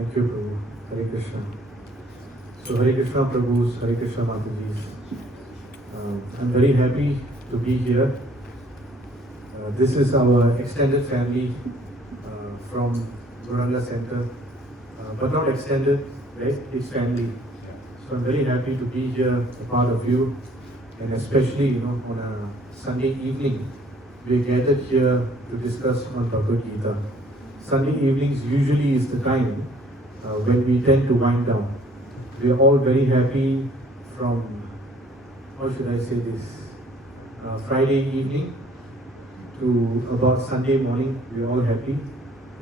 Thank you, Prabhu. Hare Krishna. So, Hare Krishna, Prabhus, Hare Krishna, Matajis. I'm very happy to be here. This is our extended family from Varanga Center, but not extended, right? It's family. So I'm very happy to be here, a part of you, and especially, on a Sunday evening, we're gathered here to discuss on Bhagavad Gita. Sunday evenings usually is the time when we tend to wind down. We are all very happy from, how should I say this, Friday evening to about Sunday morning, we are all happy.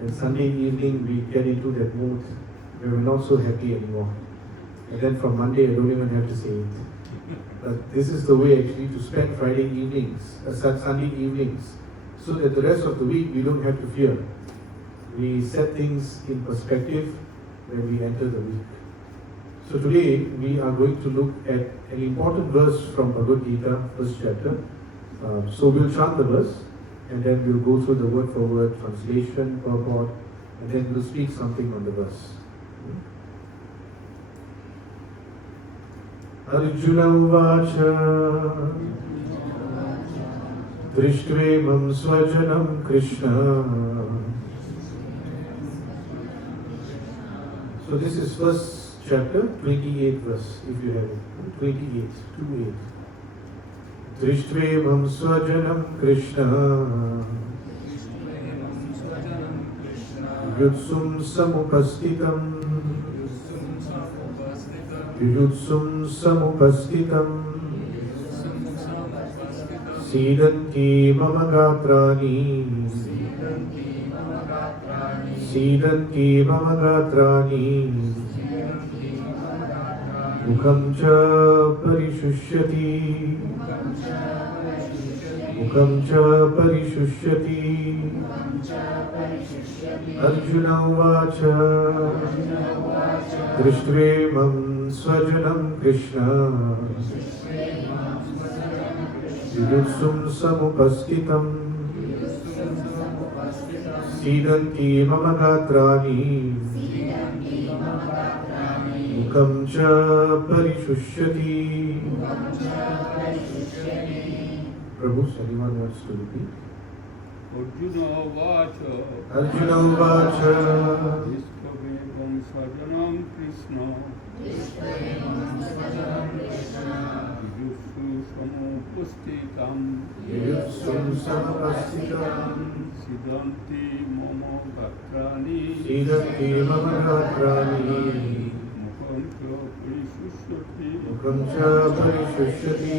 And Sunday evening we get into that mood where we're not so happy anymore. And then from Monday, I don't even have to say it. But this is the way actually to spend Friday evenings, Sunday evenings, so that the rest of the week we don't have to fear. We set things in perspective when we enter the week. So today we are going to look at an important verse from Bhagavad Gita, first chapter. So we'll chant the verse and then we'll go through the word for word translation, purport, and then we'll speak something on the verse. Arjuna Uvacha Drishtvevam Swajanam Krishna. So this is first chapter, 28 verse, if you have it. 28, 28. Drishtvevam Swajanam Krishna Yudsum Samupastitam Yudsum Samupastitam Sidanti Mama Gatrani Sidanti Mama Gatrani Mukham cha parishushati Mukham cha parishushati Arjuna Uvacha Drishtvevam Swajanam Krishna Yudsum Samupastitam Sidanti Mama Gatrani Mukham cha parishushati. Prabhu, anyone wants to repeat? Arjuna Uvacha Drishtvevam Swajanam Krishna Yudsum Samupastitam Sidanti Mama Gatrani Sidanti Mama Gatrani Mukham cha parishushati.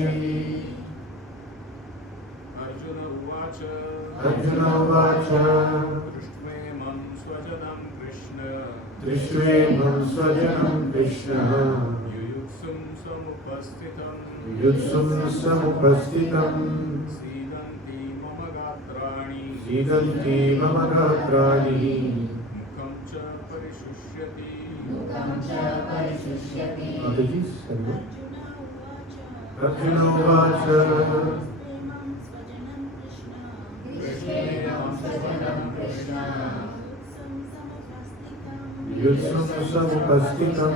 Arjuna Uvacha Drishtvevam Swajanam Krishna Yudsum Samupastitam Sidanti Mama Gatrani Matajis, Arjuna Uvacha Yudsum Samupastitam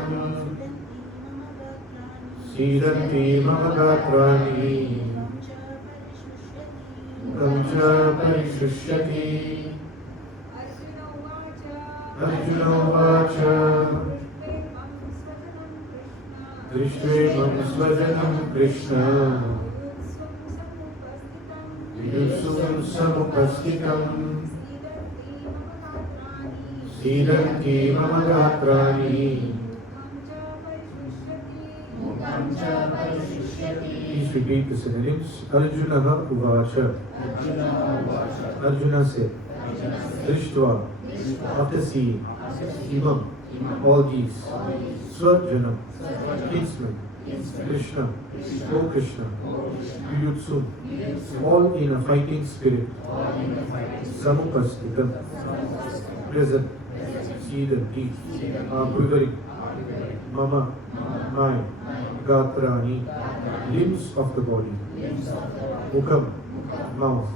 Sidanti Mama Gatrani Mukham cha parishushati. Arjuna Uvacha Drishtvevam Swajanam Krishna Yudsum Samupastitam Sidanti Mama Gatrani. Please repeat the synonyms. Arjuna Uvacha. Arjuna said, Drishtva, after seeing, Imam, all these, Swajanam, kinsman, Krishna, O Krishna, Yudsum, all in a fighting spirit, Samupastitam, present, see the teeth, are quivering, Mama, my, Gatrani, limbs of the body, Mukham, mouth,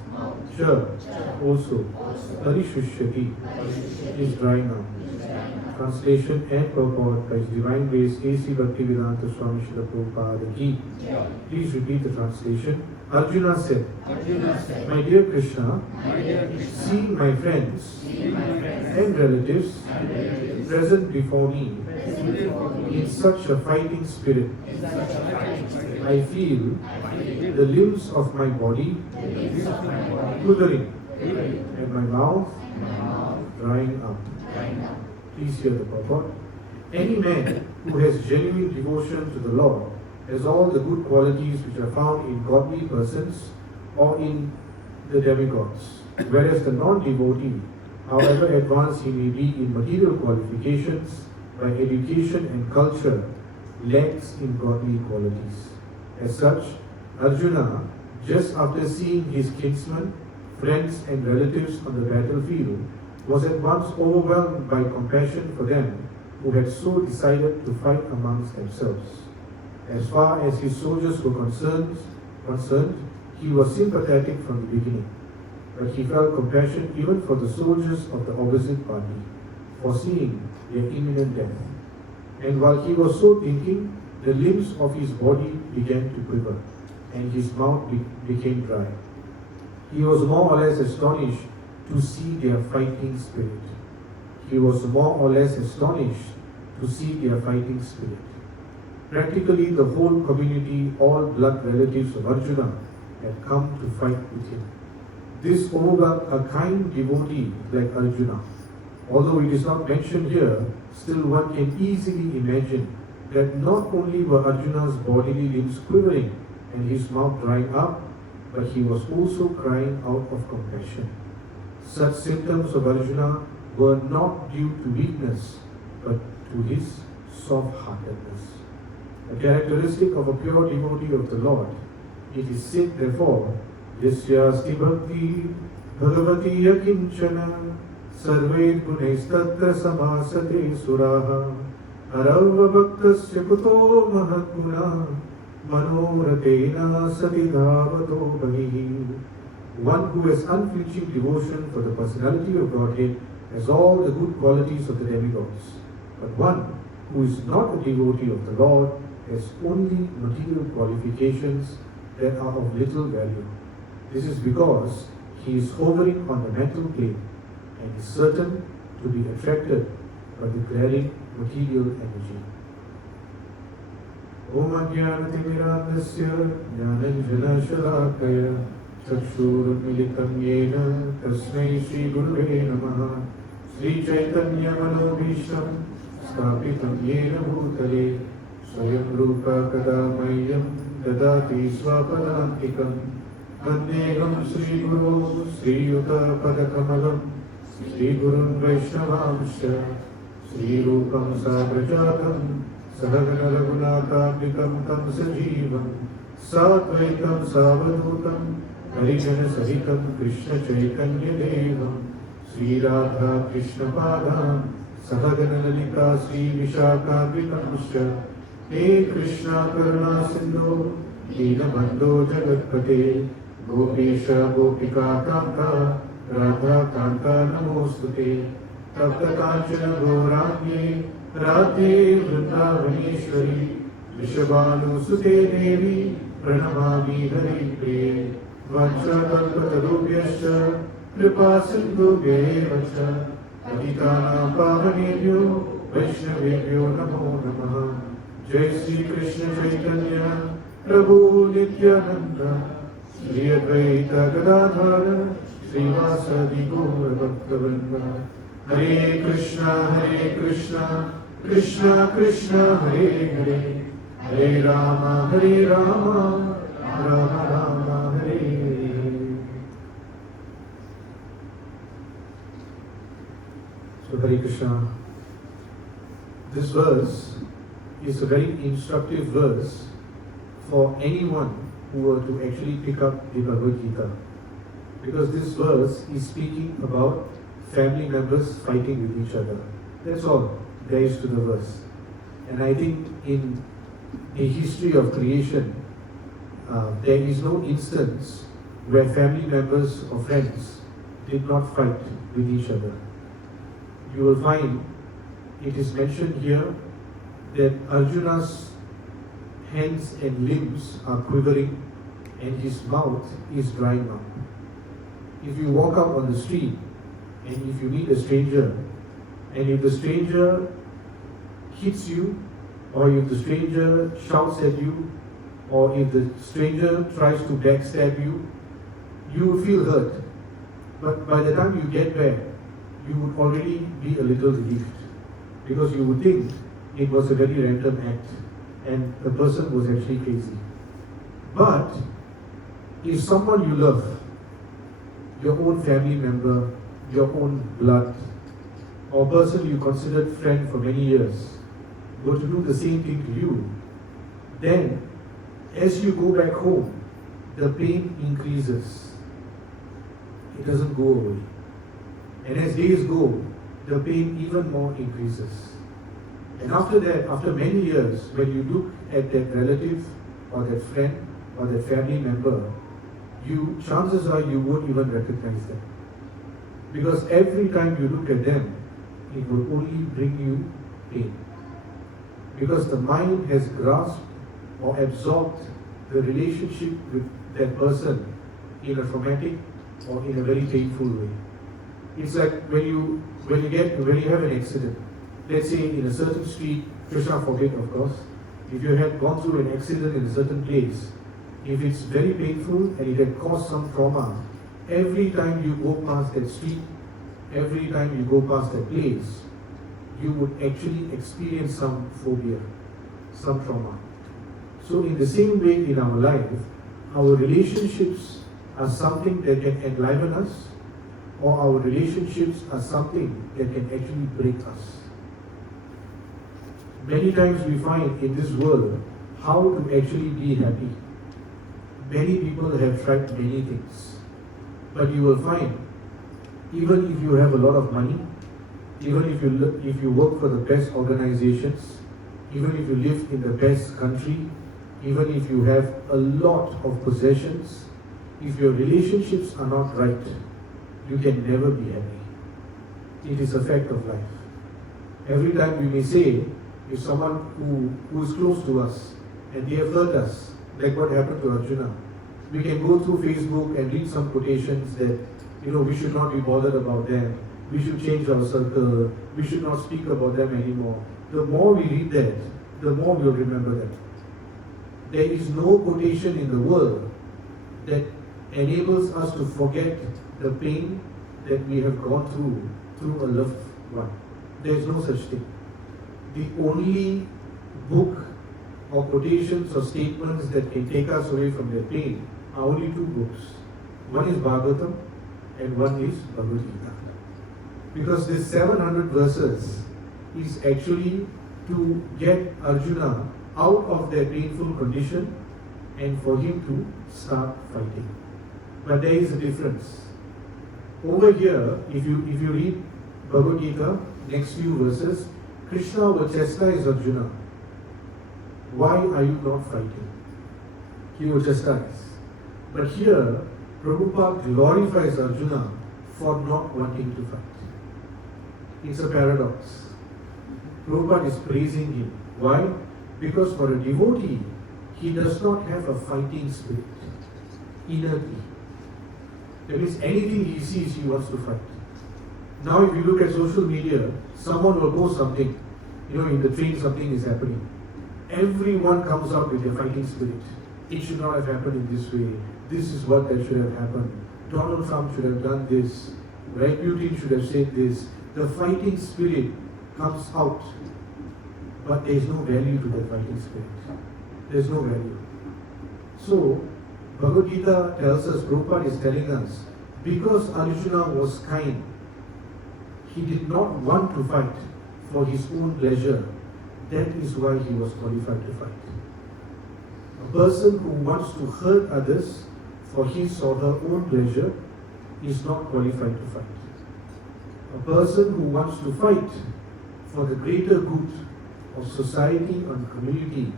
Cha, also, Parishushati, is drying out. Translation and purport by His Divine Grace A.C. Bhaktivedanta Swami Srila Prabhupada Ki. Please repeat the translation. Arjuna said, My dear Krishna, seeing my friends and relatives present before me in such a fighting spirit, I feel the limbs of my body quivering and my mouth drying up. Please hear the purport. Any man who has genuine devotion to the Lord has all the good qualities which are found in godly persons or in the demigods, whereas the non-devotee, however advanced he may be in material qualifications, by education and culture, lacks in godly qualities. As such, Arjuna, just after seeing his kinsmen, friends and relatives on the battlefield, was at once overwhelmed by compassion for them who had so decided to fight amongst themselves. As far as his soldiers were concerned, he was sympathetic from the beginning, but he felt compassion even for the soldiers of the opposite party, foreseeing their imminent death. And while he was so thinking, the limbs of his body began to quiver, and his mouth became dry. He was more or less astonished to see their fighting spirit. Practically the whole community, all blood relatives of Arjuna, had come to fight with him. This overwhelmed a kind devotee like Arjuna. Although it is not mentioned here, still one can easily imagine that not only were Arjuna's bodily limbs quivering and his mouth drying up, but he was also crying out of compassion. Such symptoms of Arjuna were not due to weakness, but to his soft-heartedness. A characteristic of a pure devotee of the Lord. It is said, therefore, Yasyasti bhakti bhagavati yakinchana sarve gunestatra samasate suraha arava bhaktasya kuto mahaguna manoratena satidhavato bhavihi. One who has unflinching devotion for the personality of Godhead has all the good qualities of the demigods. But one who is not a devotee of the Lord has only material qualifications that are of little value. This is because he is hovering on the mental plane and is certain to be attracted by the glaring material energy. Om Ajnanatimirandasya Jnananjana Shalakaya Chakshurmilitam Yena Tasmai Shri Gurave Namaha Sri Chaitanya Manobhisham Stapitam Yena Bhutale Swayam Rupa Kadamayam Dadati Swapadantikam Vandegam Sri Guru Sri Yuta Padakamalam Sri Gurun Vaishnavamsha Sri Rupam Sagrajatam Sahagana Raghunathapikam Tam Sajivam Satvaitam Savadutam Harijana Sahitam Krishna Chaitanya Devam Sri Radha Krishna Padam Sahagana Lalita Sri Vishakhavitamsha He Krishna Karuna Sindhu Deenabandho Jagatpate Gopesha Gopika Kanta Radha Kanta Namostute Tapta Kanchana Gauranye Radhe Vrindavaneshwari Vishabhanu Sute Devi Pranamami Haripe Vanchakalpatarubhyascha Kripa Sindhubhyevacha Patitanam Pavanebhyo Vaishnavebhyo Namo Namaha Jai Sri Krishna Chaitanya Prabhu Nityananda Sri Advaita Gadadhara Srivasadi Gaura Bhaktavranda Hare Krishna, Krishna Krishna, Hare Hare, Hare Rama, Rama Rama, Hare Hare. So Hare Krishna, this verse is a very instructive verse for anyone who were to actually pick up the Bhagavad Gita, because this verse is speaking about family members fighting with each other. That's all there is to the verse. And I think in the history of creation, there is no instance where family members or friends did not fight with each other. You will find it is mentioned here that Arjuna's hands and limbs are quivering and his mouth is drying up. If you walk out on the street and if you meet a stranger, and if the stranger hits you, or if the stranger shouts at you, or if the stranger tries to backstab you, you will feel hurt. But by the time you get back, you would already be a little relieved, because you would think it was a very random act and the person was actually crazy. But if someone you love, your own family member, your own blood, or person you considered friend for many years, were to do the same thing to you, then as you go back home, the pain increases. It doesn't go away. And as days go, the pain even more increases. And after that, after many years, when you look at that relative or that friend or that family member, chances are you won't even recognize them. Because every time you look at them, it will only bring you pain. Because the mind has grasped or absorbed the relationship with that person in a traumatic or in a very painful way. It's like when you have an accident, let's say in a certain street, Krishna forbid of course, if you had gone through an accident in a certain place, if it's very painful and it had caused some trauma, every time you go past that street, every time you go past that place, you would actually experience some phobia, some trauma. So in the same way in our life, our relationships are something that can enliven us, or our relationships are something that can actually break us. Many times we find in this world how to actually be happy. Many people have tried many things, but you will find, even if you have a lot of money, even if you work for the best organizations, even if you live in the best country, even if you have a lot of possessions, if your relationships are not right, you can never be happy. It is a fact of life. Every time we may say, if someone who is close to us and they have hurt us, like what happened to Arjuna, we can go through Facebook and read some quotations that, we should not be bothered about them, we should change our circle, we should not speak about them anymore. The more we read that, the more we'll remember them. There is no quotation in the world that enables us to forget the pain that we have gone through a loved one. There is no such thing. The only book or quotations or statements that can take us away from their pain are only two books. One is Bhagavatam and one is Bhagavad Gita. Because this 700 verses is actually to get Arjuna out of their painful condition and for him to start fighting. But there is a difference. Over here, if you read Bhagavad Gita, next few verses, Krishna will chastise Arjuna. Why are you not fighting? He will chastise. But here, Prabhupada glorifies Arjuna for not wanting to fight. It's a paradox. Prabhupada is praising him. Why? Because for a devotee, he does not have a fighting spirit innately. That means anything he sees, he wants to fight. Now if you look at social media, someone will post something, in the train something is happening. Everyone comes out with their fighting spirit. It should not have happened in this way. This is what that should have happened. Donald Trump should have done this. Putin should have said this. The fighting spirit comes out. But there is no value to that fighting spirit. There is no value. So, Bhagavad Gita tells us, Prabhupada is telling us, because Arjuna was kind, he did not want to fight for his own pleasure. That is why he was qualified to fight. A person who wants to hurt others for his or her own pleasure is not qualified to fight. A person who wants to fight for the greater good of society and community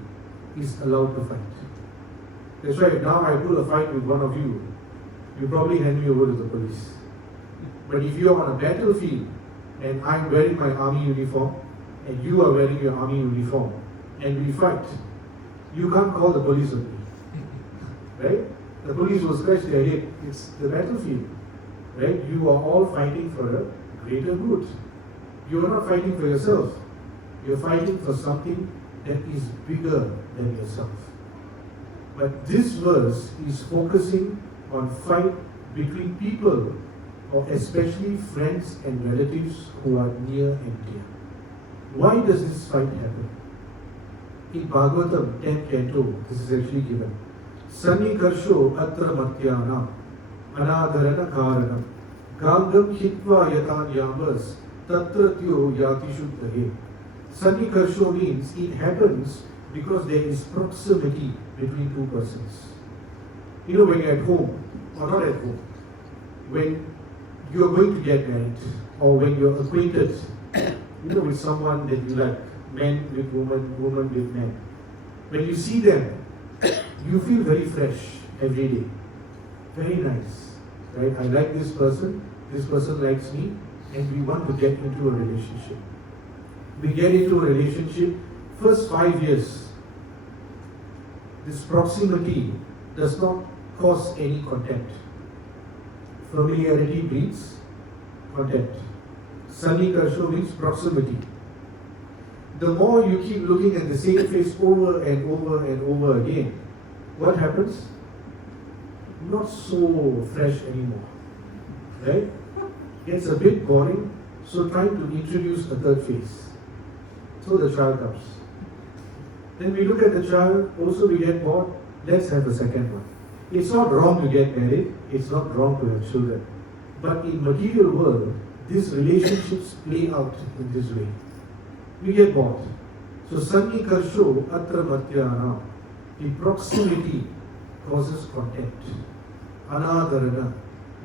is allowed to fight. That's right, now I put a fight with one of you, you probably hand me over to the police. But if you are on a battlefield and I'm wearing my army uniform and you are wearing your army uniform and we fight, you can't call the police on me. Right? The police will scratch their head. It's the battlefield. Right? You are all fighting for a greater good. You are not fighting for yourself. You are fighting for something that is bigger than yourself. But this verse is focusing on fight between people, or especially friends and relatives who are near and dear. Why does this fight happen? In Bhagavatam 10 Canto, this is actually given. Sannikarsho atra matyana anadharana karanam gangam hitva yatan yavas tatratyo yati shuddhahe. Sannikarsho means it happens because there is proximity between two persons. You know, when you're at home, or not at home, when you are going to get married, or when you're acquainted, with someone that you like, men with women, women with men. When you see them, you feel very fresh every day. Very nice. Right? I like this person likes me, and we want to get into a relationship. We get into a relationship, first 5 years, this proximity does not cause any contempt. Familiarity breeds contempt. Sannikarsho means proximity. The more you keep looking at the same face over and over and over again, what happens? Not so fresh anymore. Right? Gets a bit boring, so trying to introduce a third face. So the child comes. Then we look at the child, also we get bored, let's have a second one. It's not wrong to get married, it's not wrong to have children. But in material world, these relationships play out in this way. We get bored. So Sannikarsho atra matyana, the proximity causes contempt. Anadharana.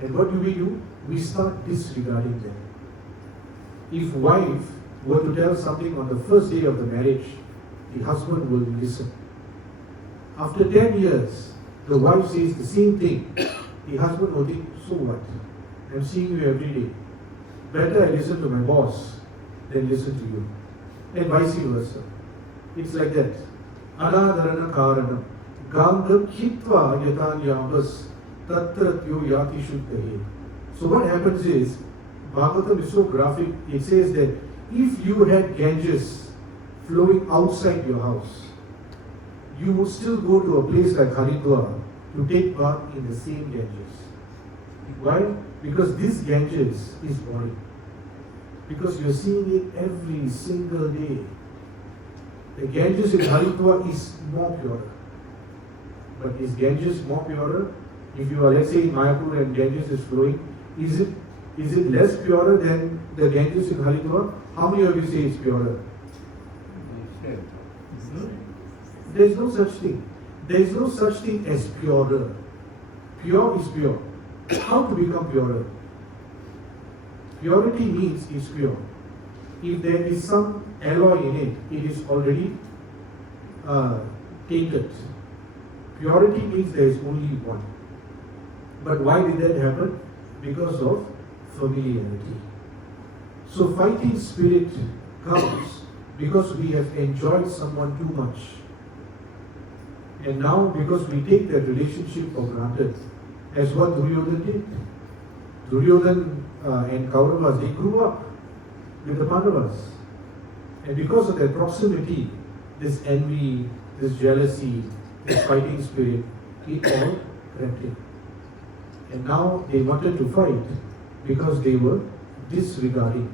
And what do? We start disregarding them. If wife were to tell something on the first day of the marriage, the husband will listen. After 10 years, the wife says the same thing. The husband will think, so what? I'm seeing you every day. Better I listen to my boss than listen to you. And vice versa. It's like that. Anadharana karanam. Gangam hitva yatan yavas tatratyo yati shuddhahe. So what happens is, Bhagavatam is so graphic, it says that if you had Ganges flowing outside your house, you would still go to a place like Haridwar to take part in the same Ganges. Why? Because this Ganges is boring. Because you're seeing it every single day. The Ganges in Haridwar is more purer. But is Ganges more purer? If you are, let's say, in Mayapur and Ganges is flowing, is it less purer than the Ganges in Haridwar? How many of you say it's purer? There is no such thing. There is no such thing as purer. Pure is pure. How to become purer? Purity means it's pure. If there is some alloy in it, it is already tainted. Purity means there is only one. But why did that happen? Because of familiarity. So fighting spirit comes because we have enjoyed someone too much. And now because we take that relationship for granted, as what Duryodhana did. Duryodhana and Kauravas, they grew up with the Pandavas. And because of that proximity, this envy, this jealousy, this fighting spirit, it all crept in. And now they wanted to fight because they were disregarding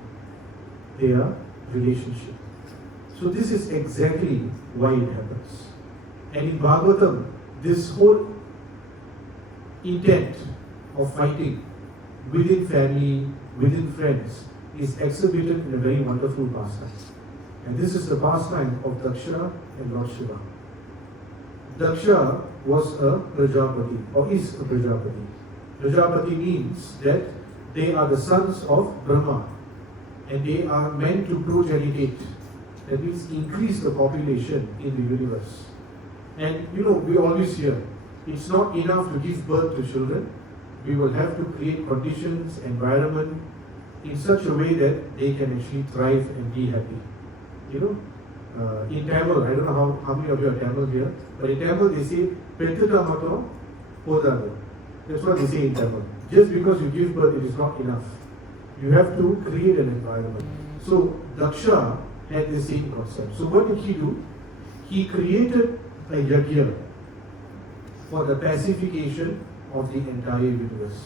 their relationship. So this is exactly why it happens. And in Bhagavatam, this whole intent of fighting within family, within friends, is exhibited in a very wonderful pastime. And this is the pastime of Daksha and Lord Shiva. Daksha was a Prajapati, or is a Prajapati. Prajapati means that they are the sons of Brahma, and they are meant to progenitate. That means increase the population in the universe. And we always hear, it's not enough to give birth to children. We will have to create conditions, environment, in such a way that they can actually thrive and be happy. In Tamil, I don't know how many of you are Tamil here, but in Tamil they say, Pettutta mattum podadu. That's what they say in Tamil. Just because you give birth, it is not enough. You have to create an environment. So Daksha had the same concept. So what did he do? He created a yajna for the pacification of the entire universe.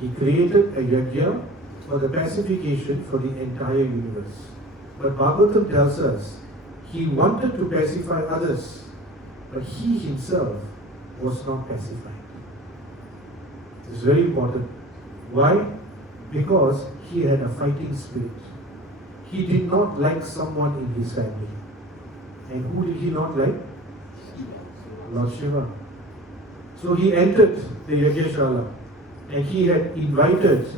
He created a yajna for the pacification for the entire universe. But Bhagavatam tells us he wanted to pacify others, but he himself was not pacified. It's very important. Why? Because he had a fighting spirit. He did not like someone in his family. And who did he not like? Lord Shiva. So he entered the Yagyashala and he had invited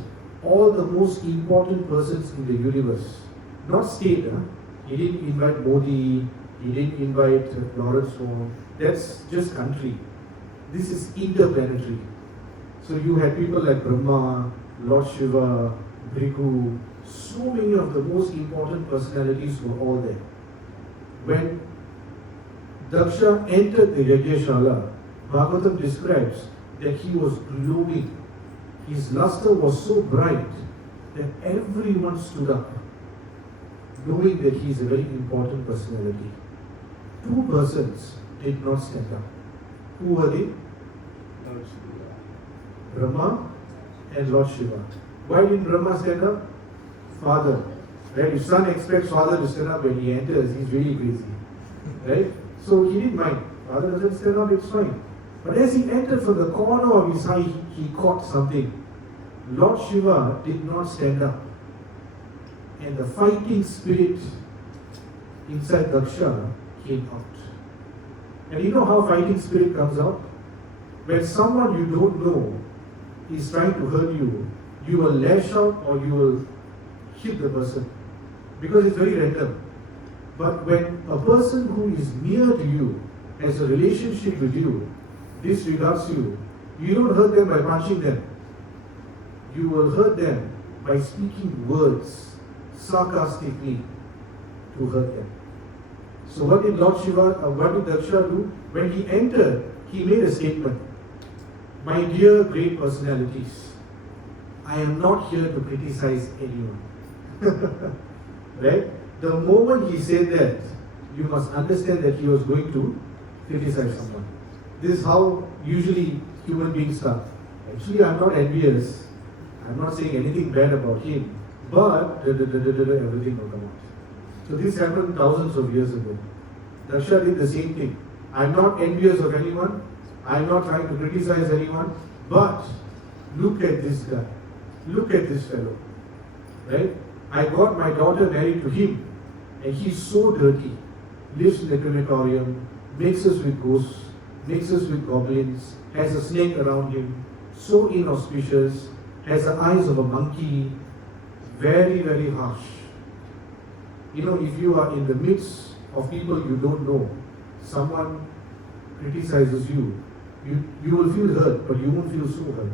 all the most important persons in the universe. Not state, huh? He didn't invite Modi, he didn't invite Lawrence Wong. That's just country. This is interplanetary. So you had people like Brahma, Lord Shiva, Bhrigu, so many of the most important personalities were all there. When Daksha entered the Yagyashala, Bhagavatam describes that he was glowing. His luster was so bright that everyone stood up, knowing that he is a very important personality. Two persons did not stand up. Who were they? Brahma and Lord Shiva. Why didn't Brahma stand up? Father. Right? If son expects father to stand up when he enters, he's really crazy. Right? So he didn't mind. Father doesn't stand up, it's fine. But as he entered from the corner of his eye, he caught something. Lord Shiva did not stand up. And the fighting spirit inside Daksha came out. And you know how fighting spirit comes out? When someone you don't know is trying to hurt you, you will lash out or you will hit the person. Because it's very random. But when a person who is near to you, has a relationship with you, disregards you, you don't hurt them by punching them. You will hurt them by speaking words sarcastically to hurt them. So what did Lord Shiva, what did Daksha do? When he entered, he made a statement. My dear great personalities, I am not here to criticize anyone. Right? The moment he said that, you must understand that he was going to criticize someone. This is how usually human beings are. Actually, I'm not envious. I'm not saying anything bad about him. But everything will come out. So this happened thousands of years ago. Daksha did the same thing. I'm not envious of anyone. I'm not trying to criticize anyone. But look at this guy. Look at this fellow. Right? I got my daughter married to him. And he's so dirty. Lives in the crematorium. Mixes with ghosts. Mixes with goblins. Has a snake around him. So inauspicious. Has the eyes of a monkey. Very, very harsh. You know, if you are in the midst of people you don't know, someone criticizes you, you will feel hurt, but you won't feel so hurt.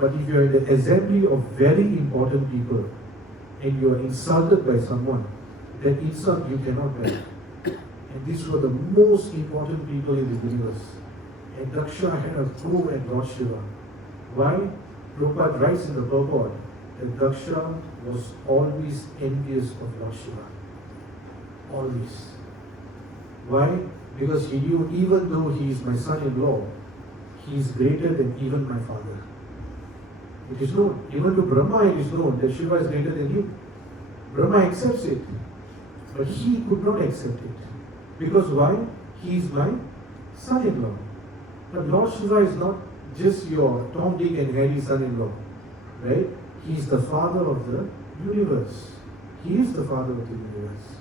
But if you are in the assembly of very important people and you are insulted by someone, that insult you cannot bear. And these were the most important people in the universe. And Daksha had a go at Lord Shiva. Why? Prabhupada writes in the purport that Daksha was always envious of Lord Shiva. Always. Why? Because he knew even though he is my son-in-law, he is greater than even my father. It is known, even to Brahma it is known that Shiva is greater than him. Brahma accepts it, but he could not accept it. Because why? He is my son-in-law. But Lord Shiva is not just your Tom, Dick and Harry son-in-law. Right? He is the father of the universe. He is the father of the universe.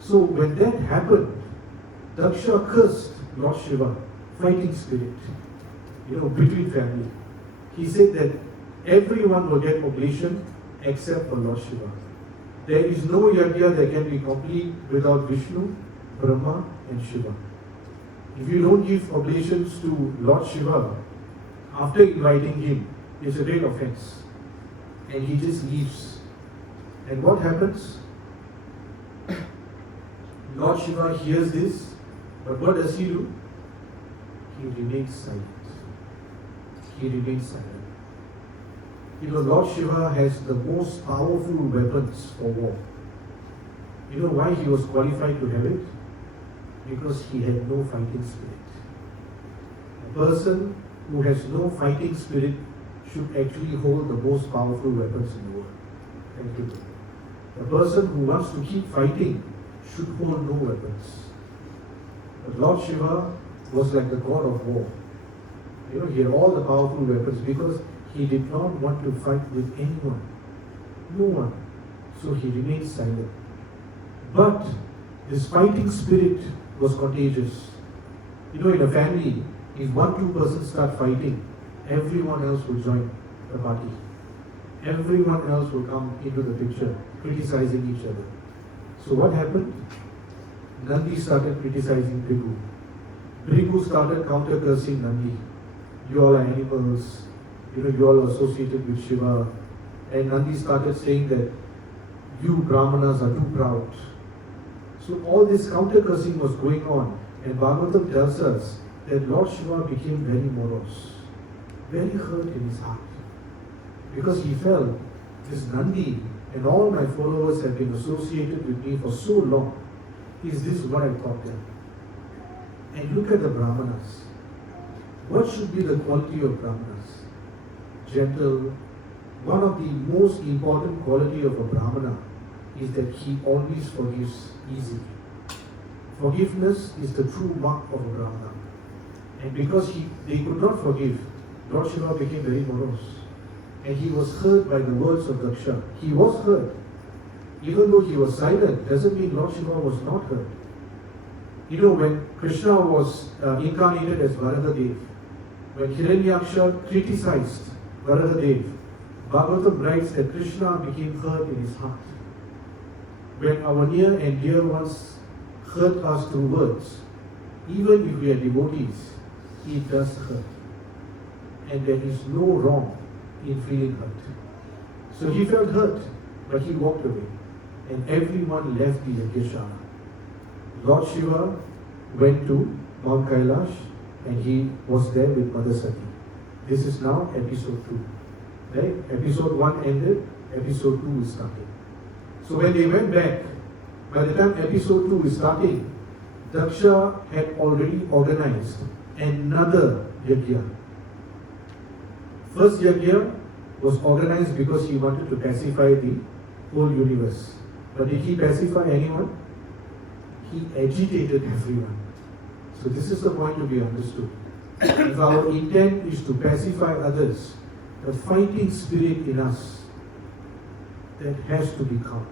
So when that happened, Daksha cursed Lord Shiva, fighting spirit, between family. He said that everyone will get oblation except for Lord Shiva. There is no yajna that can be complete without Vishnu, Brahma and Shiva. If you don't give oblations to Lord Shiva, after inviting him, it's a great offense. And he just leaves. And what happens? Lord Shiva hears this, but what does he do? He remains silent. He remains silent. You know, Lord Shiva has the most powerful weapons for war. You know why he was qualified to have it? Because he had no fighting spirit. A person who has no fighting spirit should actually hold the most powerful weapons in the world. Thank you. A person who wants to keep fighting should hold no weapons. But Lord Shiva was like the god of war. You know, he had all the powerful weapons because he did not want to fight with anyone. No one. So he remained silent. But his fighting spirit was contagious. You know, in a family, if 1-2 persons start fighting, everyone else will join the party. Everyone else will come into the picture, criticizing each other. So what happened? Nandi started criticizing Prabhu. Prabhu started counter-cursing Nandi. You all are animals. You know, you all are associated with Shiva. And Nandi started saying that you Brahmanas are too proud. So all this counter-cursing was going on. And Bhagavatam tells us that Lord Shiva became very morose, very hurt in his heart. Because he felt, this Nandi and all my followers have been associated with me for so long. Is this what I taught them? And look at the Brahmanas. What should be the quality of Brahmanas? Gentle. One of the most important quality of a Brahmana is that he always forgives easily. Forgiveness is the true mark of a Brahmana. And because they could not forgive, Lord Shiva became very morose. And he was hurt by the words of Daksha. He was hurt. Even though he was silent, doesn't mean Lord Shiva was not hurt. You know, when Krishna was incarnated as Varahadev, when Hiranyaksha criticized Varahadev, Bhagavatam writes that Krishna became hurt in his heart. When our near and dear ones hurt us through words, even if we are devotees, it does hurt. And there is no wrong in feeling hurt. So he felt hurt, but he walked away. And everyone left the Yajnashala. Lord Shiva went to Mount Kailash and he was there with Mother Sati. This is now episode 2. Right? Episode 1 ended, episode 2 is starting. So when they went back, by the time episode 2 is starting, Daksha had already organized another yajna. First yajna was organized because he wanted to pacify the whole universe. But did he pacify anyone? He agitated everyone. So this is the point to be understood. If our intent is to pacify others, the fighting spirit in us, that has to be calmed.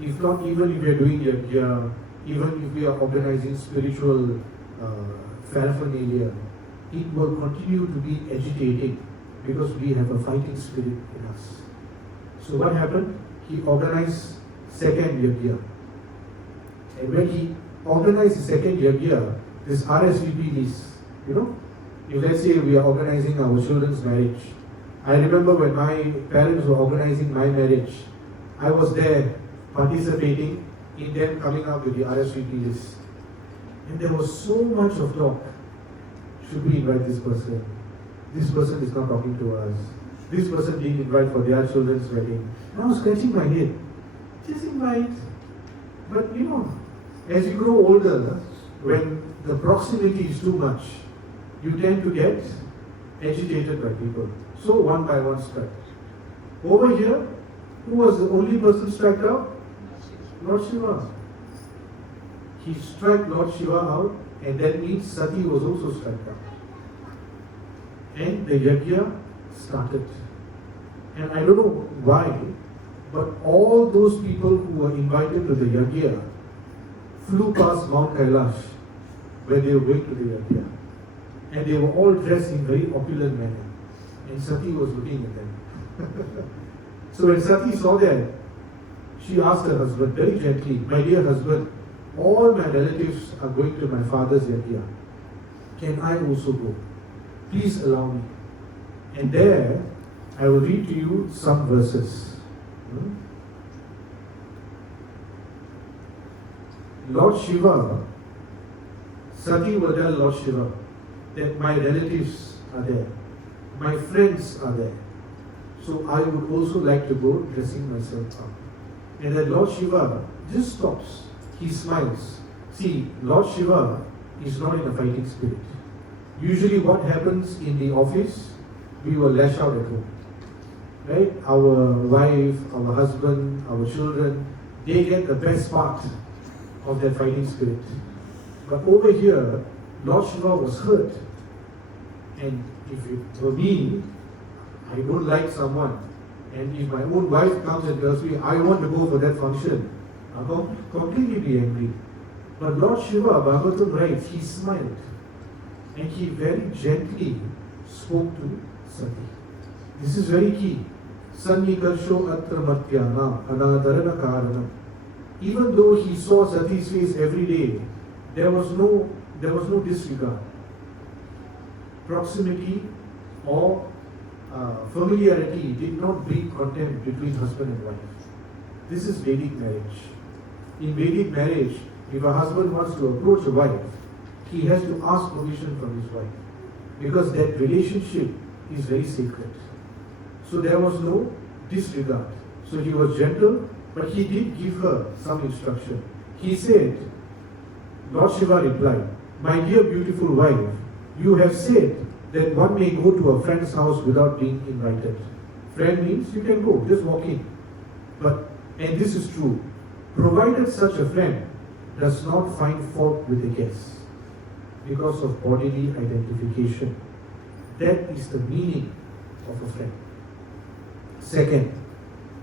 If not, even if we are doing yajna, even if we are organizing spiritual paraphernalia, it will continue to be agitating because we have a fighting spirit in us. So what happened? He organized second yajna. And when he organized the second yajna, this RSVP list, you know, if let's say we are organizing our children's marriage. I remember when my parents were organizing my marriage, I was there participating in them coming up with the RSVP list. And there was so much of talk. Should we invite this person? This person is not talking to us. This person didn't invite for their children's wedding. And I was scratching my head. Just invite. But you know, as you grow older, when the proximity is too much, you tend to get agitated by people. So one by one struck. Over here, who was the only person struck out? Lord Shiva. He struck Lord Shiva out, and that means Sati was also struck out. And the yajna started. And I don't know why, but all those people who were invited to the yajna flew past Mount Kailash where they were going to the yajna. And they were all dressed in very opulent manner. And Sati was looking at them. So when Sati saw that, she asked her husband very gently, "My dear husband, all my relatives are going to my father's yajna. Can I also go? Please allow me." And there, I will read to you some verses. Lord Shiva, Sati will tell Lord Shiva that my relatives are there, my friends are there. So I would also like to go dressing myself up. And then Lord Shiva just stops. He smiles. See, Lord Shiva is not in a fighting spirit. Usually what happens in the office, we will lash out at home. Right? Our wife, our husband, our children, they get the best part of that fighting spirit. But over here, Lord Shiva was hurt. And if it were me, I don't like someone, and if my own wife comes and tells me, I want to go for that function, I'll completely be angry. But Lord Shiva, Bhagavatam writes, he smiled and he very gently spoke to Sati. This is very key. Sannikarsho atra matyana anadarana karanam. Even though he saw Sati's face every day, there was no disregard. Proximity or familiarity did not breed contempt between husband and wife. This is Vedic marriage. In Vedic marriage, if a husband wants to approach a wife, he has to ask permission from his wife, because that relationship is very sacred. So there was no disregard. So he was gentle, but he did give her some instruction. He said, Lord Shiva replied, my dear beautiful wife, you have said that one may go to a friend's house without being invited. Friend means you can go, just walk in. And this is true, provided such a friend does not find fault with the guest because of bodily identification. That is the meaning of a friend. Second,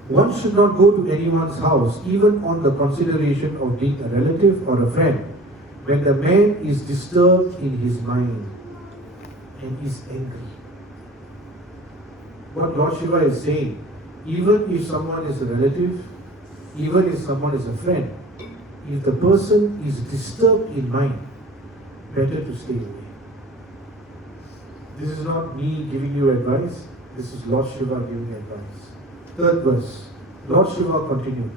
one should not go to anyone's house even on the consideration of being a relative or a friend when the man is disturbed in his mind and is angry. What Lord Shiva is saying, even if someone is a relative, even if someone is a friend, if the person is disturbed in mind, better to stay away. This is not me giving you advice, this is Lord Shiva giving advice. Third verse, Lord Shiva continued,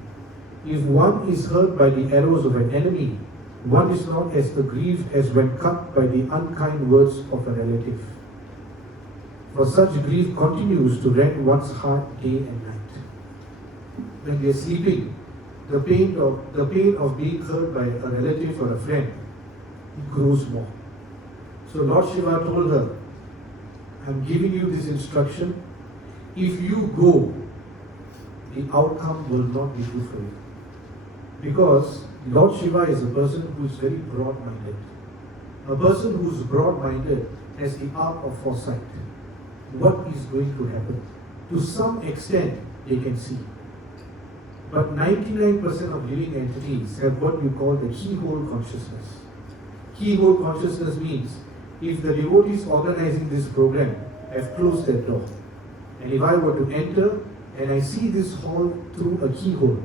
if one is hurt by the arrows of an enemy, one is not as aggrieved as when cut by the unkind words of a relative. For such grief continues to rend one's heart day and night. When we are sleeping, the pain of being hurt by a relative or a friend grows more. So Lord Shiva told her, I'm giving you this instruction. If you go, the outcome will not be good for you. Because Lord Shiva is a person who is very broad-minded. A person who is broad-minded has the art of foresight. What is going to happen? To some extent, they can see. But 99% of living entities have what you call the keyhole consciousness. Keyhole consciousness means if the devotees organizing this program have closed their door, and if I were to enter and I see this hall through a keyhole,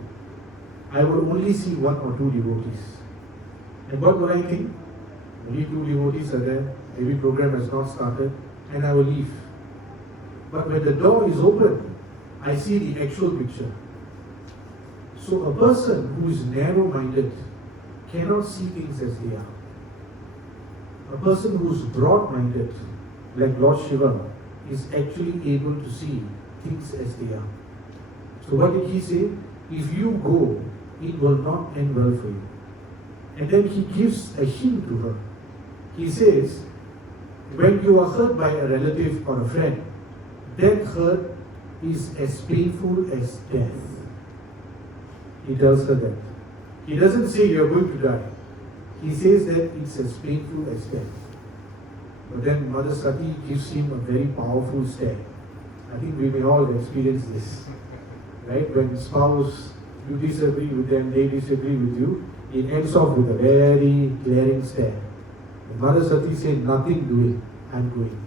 I would only see one or two devotees. And what would I think? Only two devotees are there, maybe program has not started, and I will leave. But when the door is open, I see the actual picture. So a person who is narrow-minded cannot see things as they are. A person who is broad-minded, like Lord Shiva, is actually able to see things as they are. So what did he say? If you go, it will not end well for you. And then he gives a hint to her. He says, when you are hurt by a relative or a friend, that hurt is as painful as death. He tells her that. He doesn't say you are going to die. He says that it's as painful as death. But then Mother Sati gives him a very powerful stare. I think we may all experience this. Right? When spouse, you disagree with them, they disagree with you, it ends off with a very glaring stare. And Mother Sati said, nothing doing, I'm going.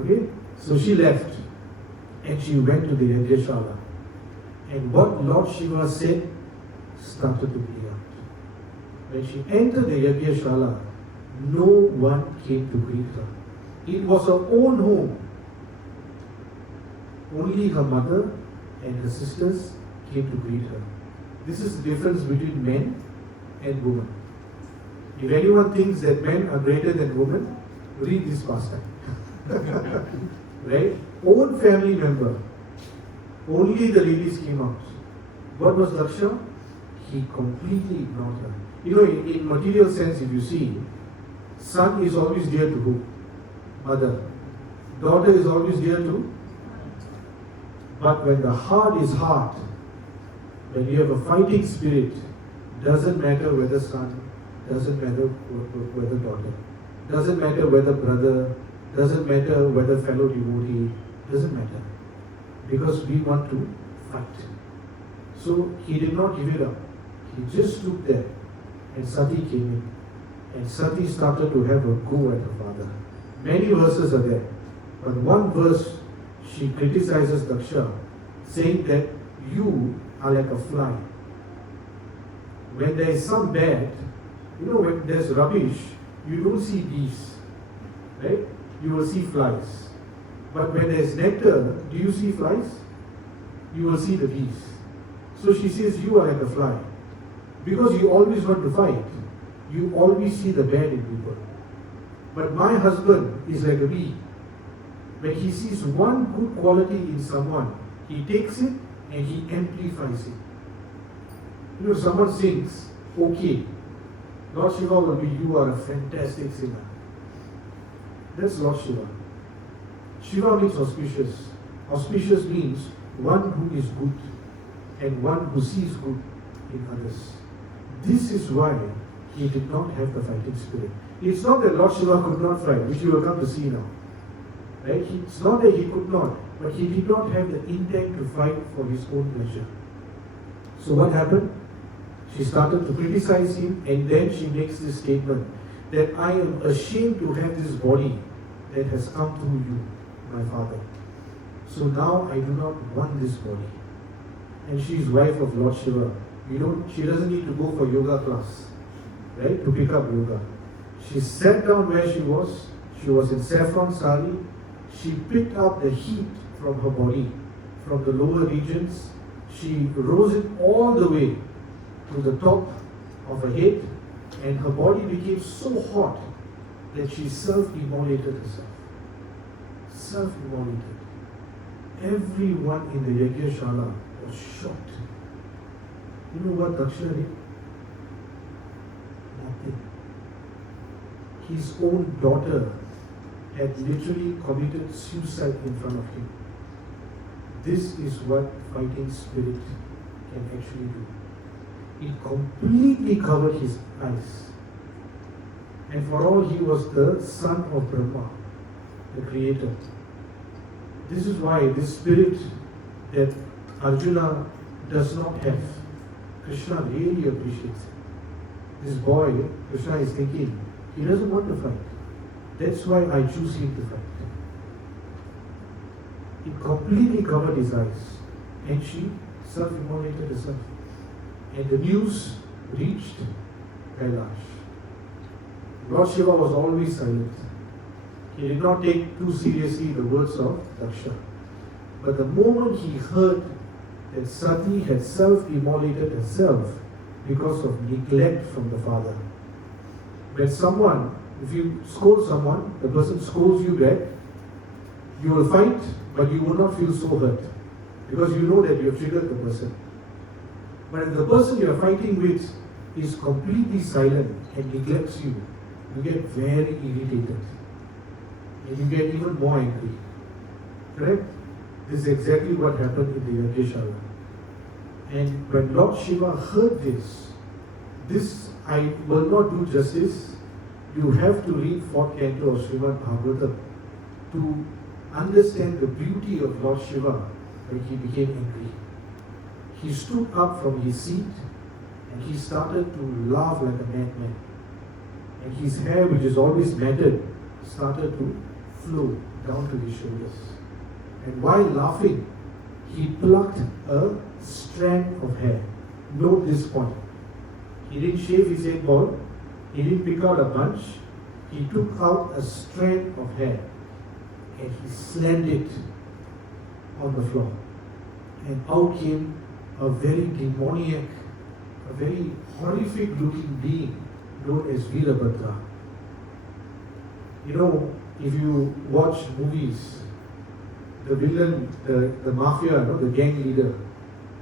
Okay? So she left and she went to the Yajna. And what Lord Shiva said started to play out. When she entered the Yajna, no one came to greet her. It was her own home. Only her mother and her sisters came to greet her. This is the difference between men and woman. If anyone thinks that men are greater than women, read this pastime. Right? Own family member. Only the ladies came out. What was Daksha? He completely ignored her. You know, in material sense, if you see, son is always dear to who? Mother. Daughter is always dear to? But when the heart is hard, when you have a fighting spirit, doesn't matter whether son, doesn't matter whether daughter, doesn't matter whether brother, doesn't matter whether fellow devotee, doesn't matter. Because we want to fight. So he did not give it up. He just stood there and Sati came in. And Sati started to have a go at her father. Many verses are there. But one verse, she criticizes Daksha, saying that you are like a fly. When there is some bad, you know, when there's rubbish, you don't see bees, right? You will see flies. But when there's nectar, do you see flies? You will see the bees. So she says, you are like a fly. Because you always want to fight. You always see the bad in people. But my husband is like a bee. When he sees one good quality in someone, he takes it and he amplifies it. You know, someone sings, okay, Lord Shiva will be, you are a fantastic singer. That's Lord Shiva. Shiva means auspicious. Auspicious means one who is good and one who sees good in others. This is why he did not have the fighting spirit. It's not that Lord Shiva could not fight, which you will come to see now. Right? It's not that he could not, but he did not have the intent to fight for his own pleasure. So what happened? She started to criticize him, and then she makes this statement that I am ashamed to have this body that has come through you, my father. So now I do not want this body. And she is wife of Lord Shiva. She doesn't need to go for yoga class, right, to pick up yoga. She sat down where she was in saffron sari. She picked up the heat from her body, from the lower regions. She rose it all the way to the top of her head, and her body became so hot that she self-immolated herself. Self-immolated. Everyone in the Yagyashala was shocked. You know what Daksha did? Nothing. His own daughter had literally committed suicide in front of him. This is what fighting spirit can actually do. It completely covered his eyes. And for all, he was the son of Brahma, the creator. This is why this spirit that Arjuna does not have, Krishna really appreciates it. This boy, Krishna is thinking, he doesn't want to fight. That's why I choose him to fight. It completely covered his eyes. And she self-immolated herself. And the news reached Kailash. Lord Shiva was always silent. He did not take too seriously the words of Daksha. But the moment he heard that Sati had self-immolated herself because of neglect from the father. When someone, if you scold someone, the person scolds you back, you will fight, but you will not feel so hurt. Because you know that you have triggered the person. But if the person you are fighting with is completely silent and neglects you, you get very irritated. And you get even more angry. Correct? This is exactly what happened in the Yagyashala. And when Lord Shiva heard this I will not do justice. You have to read 4th canto of Srimad Bhagavatam to understand the beauty of Lord Shiva when he became angry. He stood up from his seat and he started to laugh like a madman. And his hair, which is always matted, started to flow down to his shoulders. And while laughing, he plucked a strand of hair. Note this point. He didn't shave his head bald. He didn't pick out a bunch. He took out a strand of hair and he slammed it on the floor. And out came a very demoniac a very horrific looking being known as Veerabhadra. You know, if you watch movies, the villain, the mafia, the gang leader,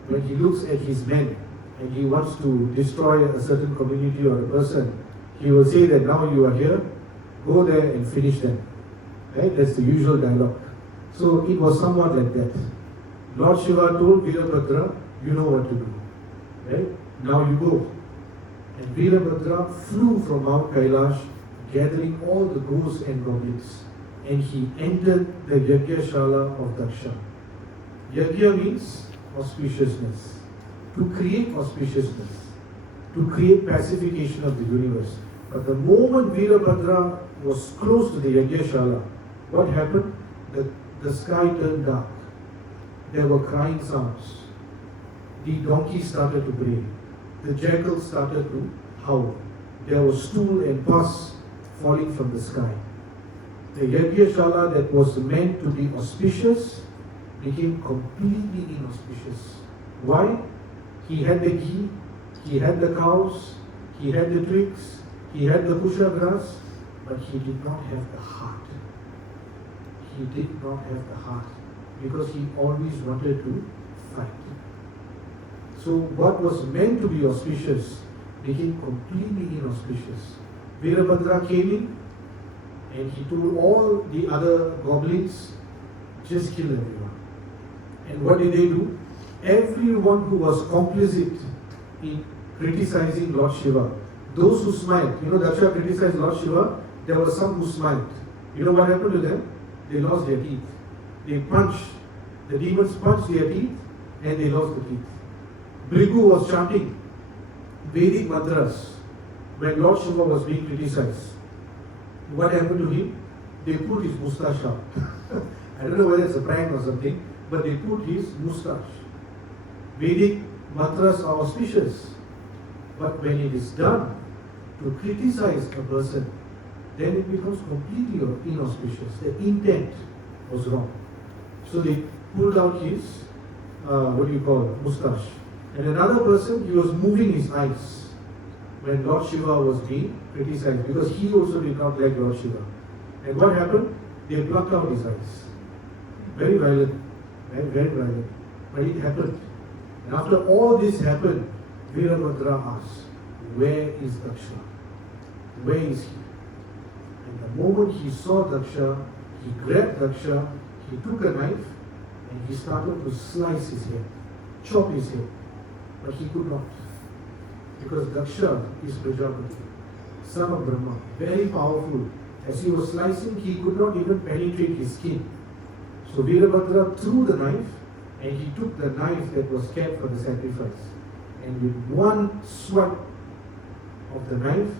when he looks at his men and he wants to destroy a certain community or a person, he will say that now you are here, go there and finish them. Right? That's the usual dialogue. So it was somewhat like that. Lord Shiva told Veerabhadra, you know what to do. Right? Now you go. And Veerabhadra flew from Mount Kailash, gathering all the ghosts and goblins. And he entered the Yagyashala of Daksha. Yagya means auspiciousness. To create auspiciousness. To create pacification of the universe. But the moment Veerabhadra was close to the Yagyashala, what happened? The sky turned dark. There were crying sounds. The donkey started to bray. The jackal started to howl. There was stool and pus falling from the sky. The Yagyashala that was meant to be auspicious became completely inauspicious. Why? He had the ghee, he had the cows, he had the twigs, he had the kusha grass, but he did not have the heart. He did not have the heart because he always wanted to fight. So what was meant to be auspicious became completely inauspicious. Veerabhadra came in and he told all the other goblins, just kill everyone. And what did they do? Everyone who was complicit in criticizing Lord Shiva, those who smiled, Daksha criticized Lord Shiva, there were some who smiled. You know what happened to them? They lost their teeth. They punched, the demons punched their teeth and they lost the teeth. Bhrigu was chanting Vedic mantras when Lord Shiva was being criticized. What happened to him? They put his moustache out. I don't know whether it's a prank or something, but they put his moustache. Vedic mantras are auspicious, but when it is done to criticize a person, then it becomes completely inauspicious. The intent was wrong. So they pulled out his, moustache. And another person, he was moving his eyes when Lord Shiva was being criticized, because he also did not like Lord Shiva. And what happened? They plucked out his eyes. Very violent, very violent. But it happened. And after all this happened, Veerabhadra asked, where is Daksha? Where is he? And the moment he saw Daksha, he grabbed Daksha, he took a knife, and he started to slice his head, chop his head. But he could not. Because Daksha is Prajapati, son of Brahma, very powerful. As he was slicing, he could not even penetrate his skin. So Veerabhadra threw the knife, and he took the knife that was kept for the sacrifice. And with one swipe of the knife,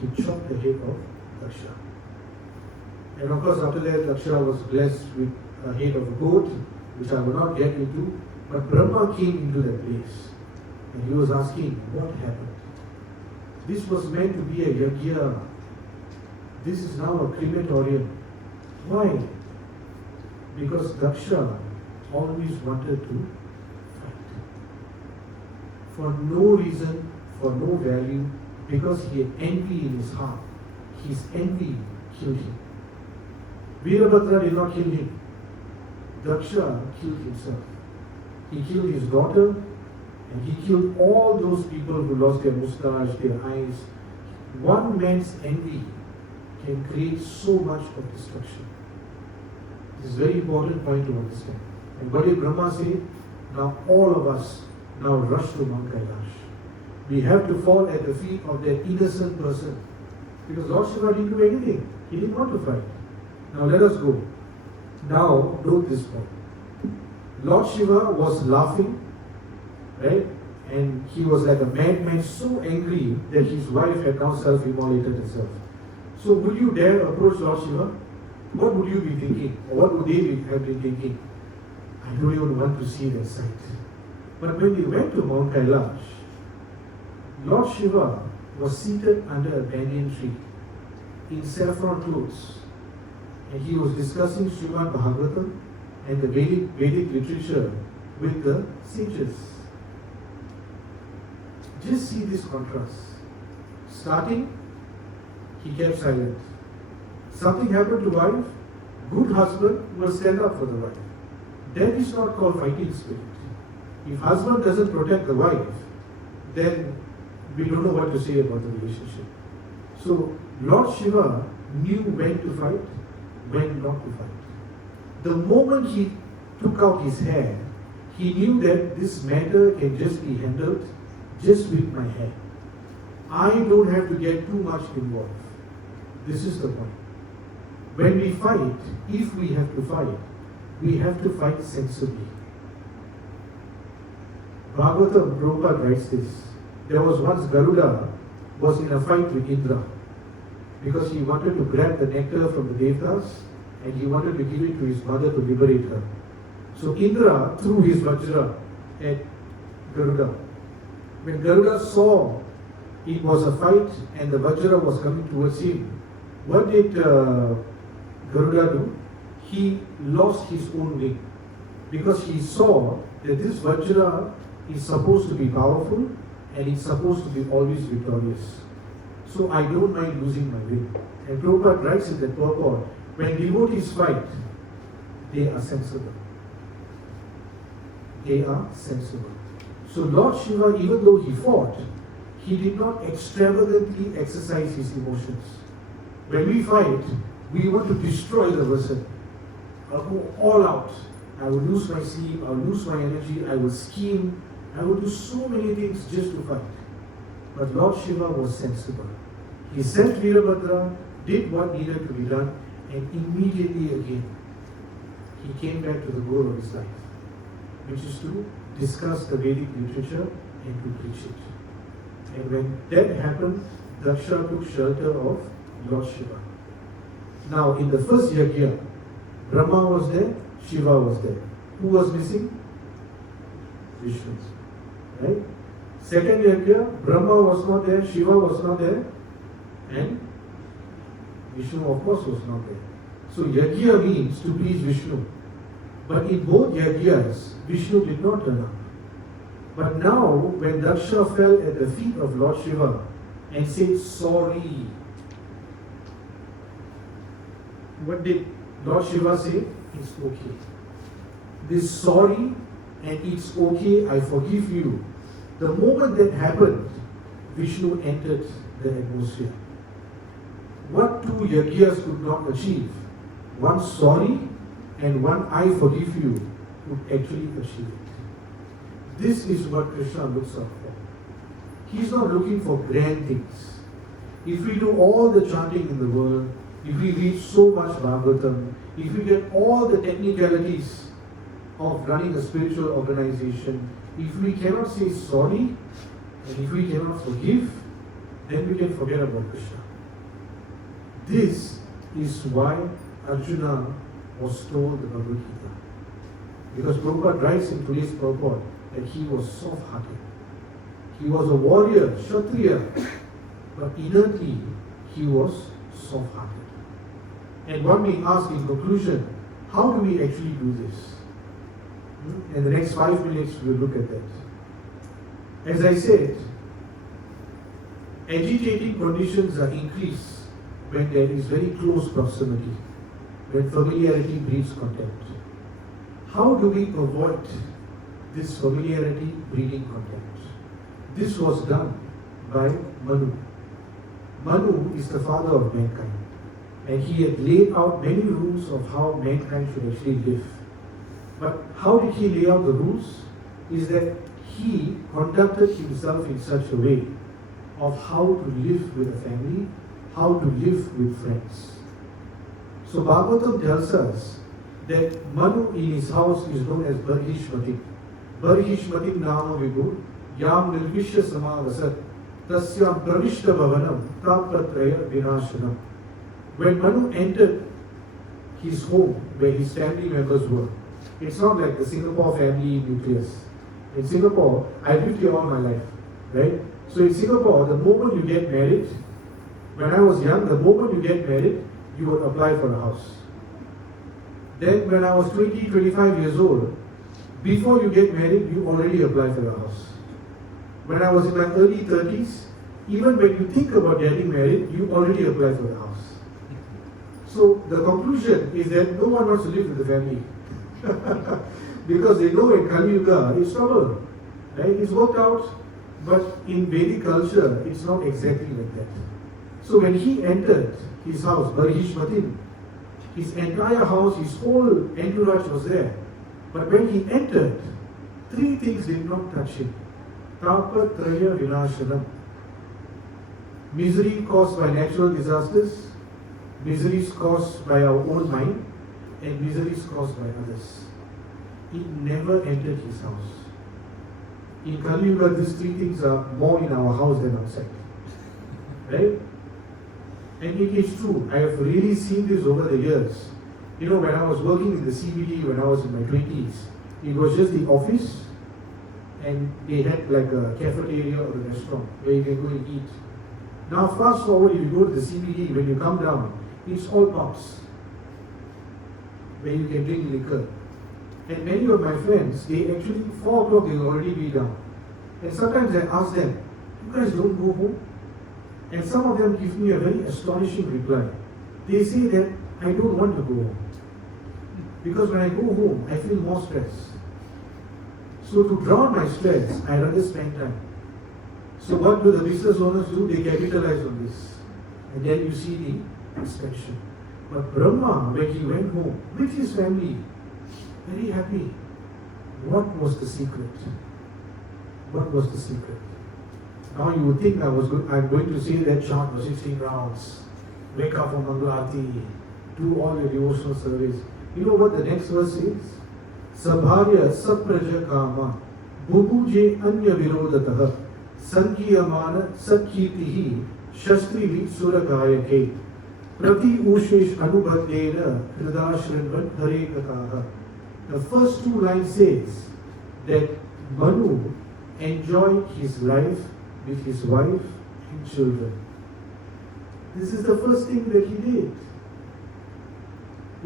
he chopped the head of Daksha. And of course, after that, Daksha was blessed with a head of a goat, which I will not get into. But Brahma came into that place. And he was asking, what happened? This was meant to be a yagya. This is now a crematorium. Why? Because Daksha always wanted to fight. For no reason, for no value, because he had envy in his heart. His envy killed him. Veerabhadra did not kill him. Daksha killed himself. He killed his daughter, and he killed all those people who lost their moustache, their eyes. One man's envy can create so much of destruction. This is a very important point to understand. And what did Brahma say? Now all of us now rush to Mount Kailash. We have to fall at the feet of that innocent person. Because Lord Shiva didn't do anything. He didn't want to fight. Now let us go. Now note this point. Lord Shiva was laughing, right? And he was like a madman, so angry that his wife had now self-immolated herself. So would you dare approach Lord Shiva? What would you be thinking? Or what would they have been thinking? I don't even want to see that sight. But when they went to Mount Kailash, Lord Shiva was seated under a banyan tree in saffron clothes. And he was discussing Srimad Bhagavatam and the Vedic literature with the sages. Just see this contrast. Starting, he kept silent. Something happened to wife, good husband will stand up for the wife. That is not called fighting spirit. If husband doesn't protect the wife, then we don't know what to say about the relationship. So Lord Shiva knew when to fight, when not to fight. The moment he took out his hand, he knew that this matter can just be handled just with my hand. I don't have to get too much involved. This is the point. When we fight, if we have to fight sensibly. Bhagavatam, Prabhupada writes this. There was once Garuda was in a fight with Indra because he wanted to grab the nectar from the Devtas and he wanted to give it to his mother to liberate her. So Indra threw his Vajra at Garuda. When Garuda saw it was a fight and the Vajra was coming towards him, what did Garuda do? He lost his own wing because he saw that this Vajra is supposed to be powerful and it's supposed to be always victorious. So I don't mind losing my wing. And Prabhupada writes in that purport, when devotees fight, they are sensible. They are sensible. So Lord Shiva, even though he fought, he did not extravagantly exercise his emotions. When we fight, we want to destroy the person. I'll go all out. I will lose my sleep, I will lose my energy, I will scheme, I will do so many things just to fight. But Lord Shiva was sensible. He sent Veerabhadra, did what needed to be done, and immediately again, he came back to the goal of his life, which is to discuss the Vedic literature and to preach it. And when that happened, Daksha took shelter of Lord Shiva. Now, in the first yajna, Brahma was there, Shiva was there. Who was missing? Vishnu. Right? Second yajna, Brahma was not there, Shiva was not there, and Vishnu, of course, was not there. So yajna means to please Vishnu. But in both yajnas, Vishnu did not turn up. But now, when Daksha fell at the feet of Lord Shiva and said, sorry, what did Lord Shiva say? It's okay. This sorry and it's okay, I forgive you. The moment that happened, Vishnu entered the atmosphere. What two yajnas could not achieve? One sorry and one I forgive you could actually achieve it. This is what Krishna looks out for. He's not looking for grand things. If we do all the chanting in the world, if we read so much Bhagavatam, if we get all the technicalities of running a spiritual organization, if we cannot say sorry, and if we cannot forgive, then we can forget about Krishna. This is why Arjuna was told the Bhagavad Gita. Because Prabhupada writes in today's purport that he was soft-hearted. He was a warrior, Kshatriya, but inwardly he was soft-hearted. And one may ask in conclusion, how do we actually do this? In the next 5 minutes, we'll look at that. As I said, agitating conditions are increased when there is very close proximity, when familiarity breeds contempt. How do we avoid this familiarity breeding contempt? This was done by Manu. Manu is the father of mankind. And he had laid out many rules of how mankind should actually live. But how did he lay out the rules? Is that he conducted himself in such a way of how to live with a family, how to live with friends. So Bhagavatam tells us that Manu in his house is known as Barhishmatik. Barhishmatik nama vibhu yam nirvishya samavasat tasyam pravishta bhavanam tapatraya vinashanam. When Manu entered his home where his family members were, it's not like the Singapore family nucleus. In Singapore, I lived here all my life, right? So in Singapore, the moment you get married, when I was young, the moment you get married, you would apply for a house. Then when I was 20, 25 years old, before you get married, you already apply for a house. when I was in my early 30s, even when you think about getting married, you already apply for the house. So the conclusion is that no one wants to live with the family. Because they know in Kali Yuga, it's trouble. Right? It's worked out, but in Vedic culture, it's not exactly like that. So when he entered his house, Barhishmatin, his entire house, his whole entourage was there. But when he entered, three things did not touch him. Tapatraya Vinashanam. Misery caused by natural disasters, miseries caused by our own mind, and miseries caused by others. He never entered his house. In Kali Yuga, these three things are more in our house than outside. Right? And it is true. I have really seen this over the years. You know, when I was working in the CBD, when I was in my 20s, it was just the office, and they had like a cafeteria or a restaurant where you can go and eat. Now fast forward, if you go to the CBD, when you come down, it's all pubs where you can drink liquor. And many of my friends, they actually, 4 o'clock, they will already be down. And sometimes I ask them, you guys don't go home? And some of them give me a very astonishing reply. They say that I don't want to go home. Because when I go home, I feel more stress. So to drown my stress, I rather spend time. So what do the business owners do? They capitalize on this. And then you see the expansion. But Brahma, when he went home with his family, very happy. What was the secret? What was the secret? Now you would think I'm going to say that chant for 16 rounds. Wake up for Mangala Aarti. Do all your devotional service. You know what the next verse is? Sabharya sapraja kama bubuje anya virodatah sankiyamana satkitihi shastrivi suragayake prati ushesh anubhandena hridashranvan hare kataha. The first 2 lines says that Manu enjoyed his life with his wife and children. This is the first thing that he did.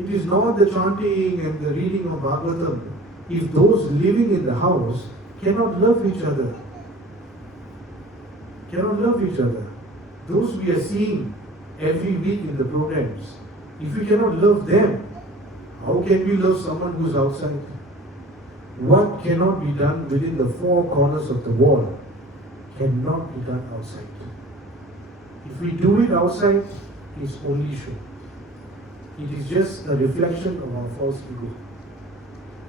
It is not the chanting and the reading of Bhagavatam. If those living in the house cannot love each other, those we are seeing every week in the programs, if we cannot love them, how can we love someone who is outside? What cannot be done within the 4 corners of the wall cannot be done outside. If we do it outside, it's only show. It is just a reflection of our false ego.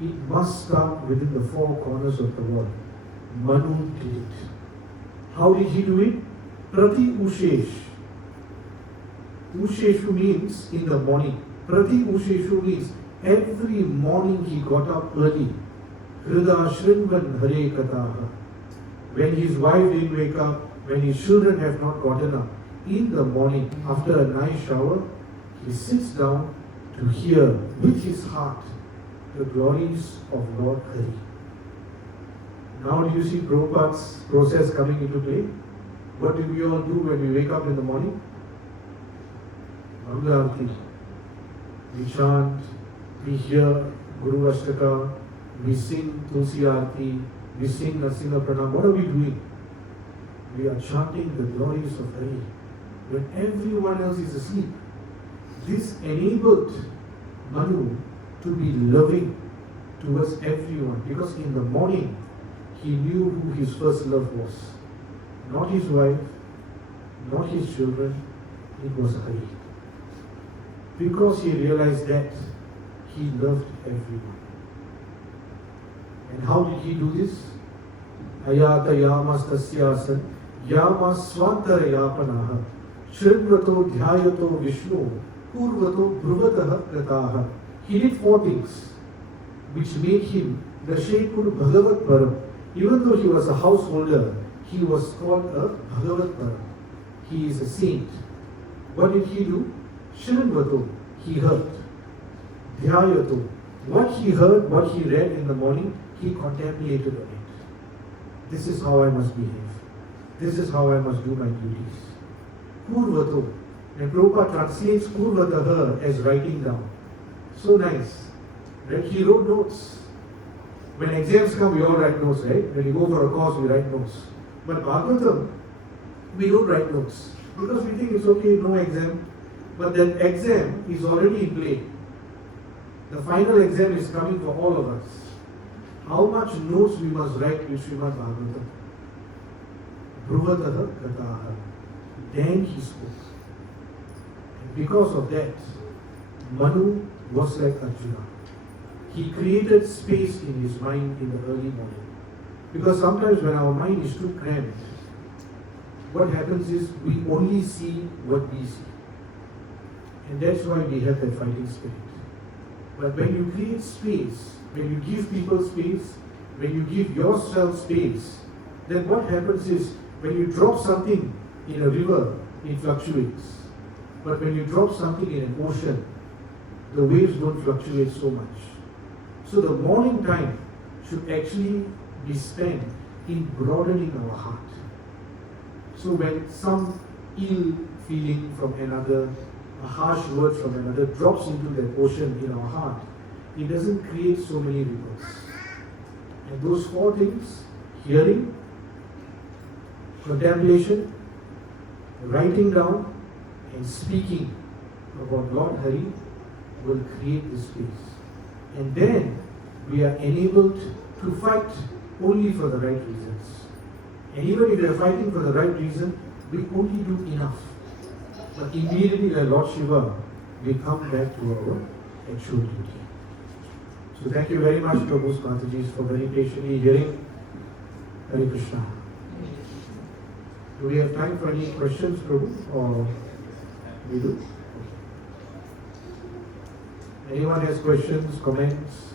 It must start within the 4 corners of the wall. Manu did it. How did he do it? Prati Ushesh. Usheshu means in the morning. Prati Usheshu means every morning he got up early. Hrida Shrinvan Hare Kataha. When his wife didn't wake up, when his children have not gotten up, in the morning, after a nice shower, he sits down to hear with his heart the glories of Lord Hari. Now do you see Prabhupada's process coming into play? What do we all do when we wake up in the morning? Mangala Aarti. We chant, we hear Guru Ashtaka, we sing Tulsi Aarti, we sing Narasimha Pranam. What are we doing? We are chanting the glories of Hari when everyone else is asleep. This enabled Manu to be loving towards everyone, because in the morning he knew who his first love was. Not his wife, not his children, it was Hari. Because he realized that, he loved everyone. And how did he do this? Ayata yamas tasyasan yamas swantara yapanaha shrinvato dhyayato vishnu purvato bruvataha krataha. He did 4 things which made him the Shekuru Bhagavat Param. Even though he was a householder, he was called a Bhagavat Param. He is a saint. What did he do? Shrinvato, he heard. Dhyayato, what he heard, what he read in the morning, he contemplated on it. This is how I must behave. This is how I must do my duties. Purvato, and Prabhupada translates Purvataha as writing down. So nice. Right? He wrote notes. When exams come, we all write notes, right? When we go for a course, we write notes. But Bhagavatam, we don't write notes because we think it's okay, no exam. But that exam is already in play. The final exam is coming for all of us. How much notes we must write in Srimad Bhagavatam? Bruvataha Kataha. Then he spoke. And because of that, Manu was like Arjuna. He created space in his mind in the early morning. Because sometimes when our mind is too cramped, what happens is we only see what we see. And that's why we have that fighting spirit. But when you create space, when you give people space, when you give yourself space, then what happens is when you drop something in a river, it fluctuates. But when you drop something in an ocean, the waves don't fluctuate so much. So the morning time should actually be spent in broadening our heart. So when some ill feeling from another, a harsh word from another drops into that ocean in our heart, it doesn't create so many ripples. And those four things, hearing, contemplation, writing down, and speaking about Lord Hari will create this space. And then we are enabled to fight only for the right reasons. And even if we are fighting for the right reason, we only do enough. But immediately, like Lord Shiva, we come back to our actual duty. So thank you very much, Prabhu Mataji, for very patiently hearing Hare Krishna. Do we have time for any questions, Prabhu? Or we do? Anyone has questions, comments?